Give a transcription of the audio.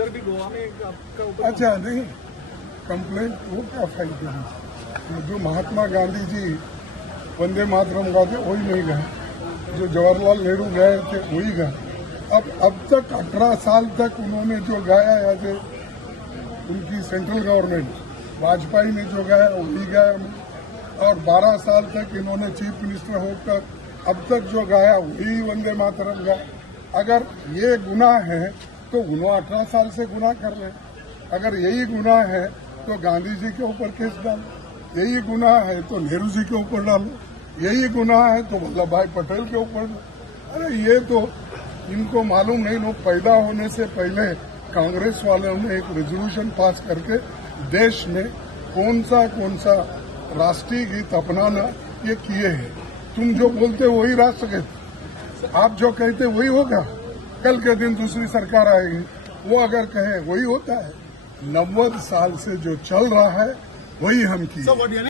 इधर भी गोवा में आपका ऊपर अच्छा नहीं, कंप्लेंट वो क्या फाइल करें? जो महात्मा गांधी जी वंदे मातरम गाते वही नहीं गए, जो जवाहरलाल नेहरू गए थे वही गए। अब तक 18 साल तक उन्होंने जो गाया या जो उनकी सेंट्रल गवर्नमेंट वाजपेयी ने जो गाया वही गाया, और 12 साल तक इन्होंने चीफ मिनिस्टर होकर अब तक जो गाया वही वंदे मातरम गाया। अगर ये गुनाह है तो उन्होंने 18 साल से गुनाह कर रहे हैं। अगर यही गुनाह है तो गांधी जी के ऊपर केस डालो, यही गुनाह है तो नेहरू जी के ऊपर डालो, यही गुनाह है तो वल्लभ भाई पटेल के ऊपर डालो। अरे ये तो इनको मालूम नहीं, लोग पैदा होने से पहले कांग्रेस वालों ने एक रेजोल्यूशन पास करके देश में कौन सा राष्ट्रीय गीत अपनाना ये किए हैं। तुम जो बोलते वही राष्ट्रगीत, आप जो कहते वही होगा। कल के दिन दूसरी सरकार आएगी, वो अगर कहे वही होता है। 90 साल से जो चल रहा है वही हम किए।